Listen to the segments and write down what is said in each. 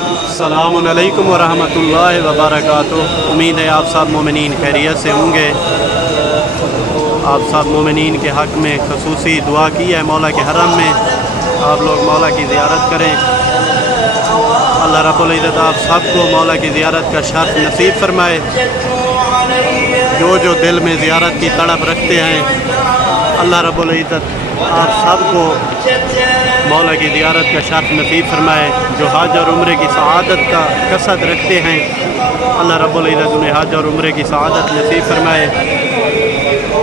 अस्सलामु अलैकुम वरहमतुल्लाहि वबरकातुहू। उम्मीद है आप सब मोमिनीन खैरियत से होंगे। आप सब मोमिनीन के हक़ में ख़ुसूसी दुआ की है मौला के हरम में। आप लोग मौला की ज़ियारत करें। अल्लाह रब्बुल इज़्ज़त आप सबको मौला की ज़ियारत का शर्फ़ नसीब फरमाए। जो दिल में ज़ियारत की तड़प रखते हैं, अल्लाह रब्बुल इज़्ज़त आप सबको मौला की ज़ियारत का शर्फ़ नसीब फरमाए। जो हज और उम्रे की सआदत का कसद रखते हैं, अल्लाह रब्बुल इज़्ज़त उन्हें हज और उम्रे की सआदत नसीब फरमाए।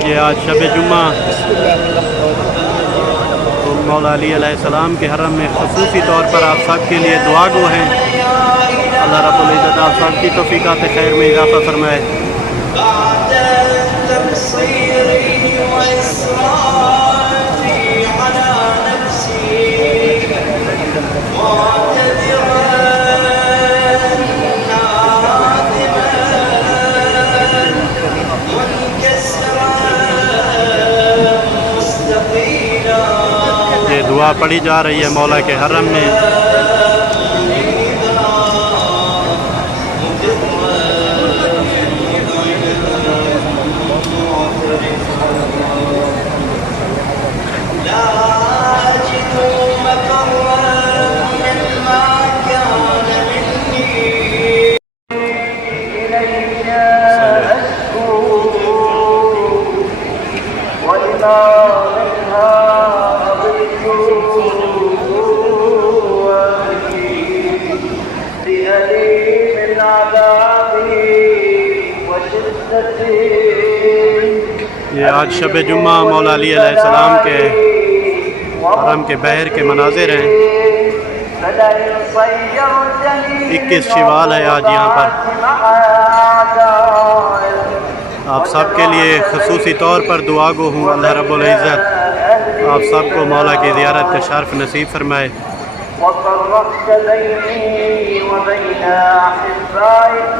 कि आज शब जुम्मा तो मौला अली अलैहिस्सलाम के हरम में ख़ुसूसी तौर पर आप सब के लिए दुआ गो हैं। अल्लाह रब्बुल इज़्ज़त आप सब की तौफ़ीक़ात खैर में इज़ाफ़ा फरमाए। ये दुआ पढ़ी जा रही है मौला के हरम में। ये आज शब जुम्मा मौला अली अलैहिस्सलाम के हरम के बहर के मनाजिर हैं। 21 शवाल है आज यहाँ पर। आप सब के लिए ख़ुसूसी तौर पर दुआ गो हूँ। अल्लाह रब्बुल इज़्ज़त आप सबको मौला की ज़ियारत का शर्फ़ नसीब फरमाए। وفرقت بيني وبين أحبائك